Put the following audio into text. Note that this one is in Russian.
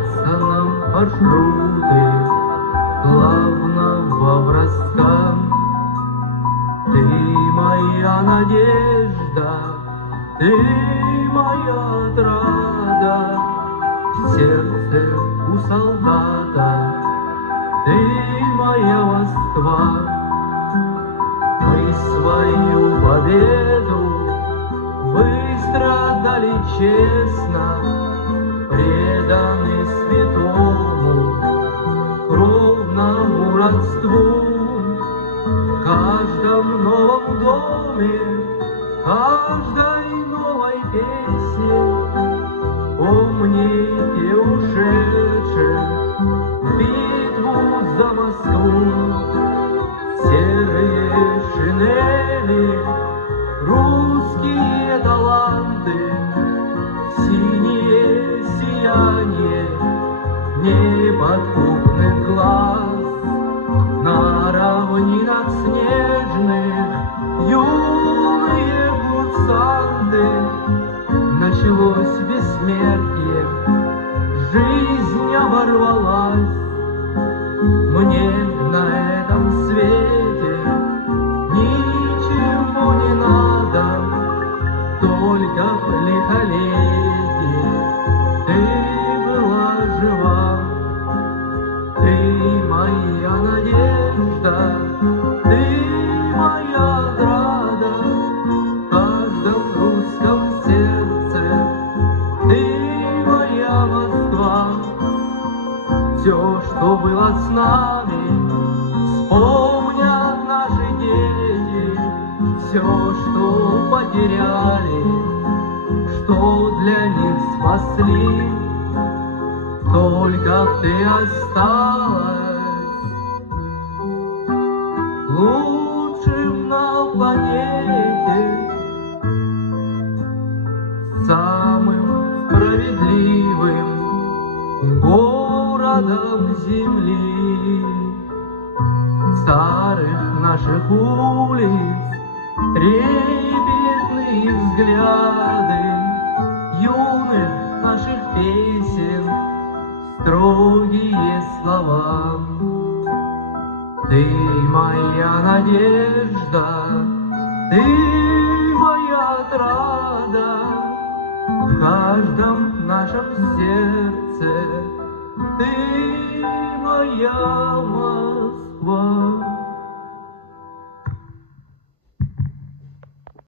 снятся нам маршруты главного образка. Ты моя надежда, ты моя отрада, в сердце у солдата ты моя Москва. Мы свою победу выстрадали честно, преданы святому кровному родству. В каждом новом доме, каждой новой песне помните ушедших в битву за Москву. Серые шинели, русские таланты, синее сияние неподкупных глаз. На равнинах снежных юные курсанты, началось бессмертие, жизнь оборвалась. Мне на этом свете ничего не надо, только в лихолетие ты была жива. Ты моя надежда, ты моя отрада, в каждом русском сердце ты моя Москва. Все, что было с нами, вспомнят наши дети, все, что потеряли, что для них спасли, только ты осталась лучшим на планете, самым справедливым городом земли. Старых наших улиц трепетные взгляды, юных наших песен строгие слова. Ты моя надежда, ты моя отрада, в каждом нашем сердце ты моя Москва.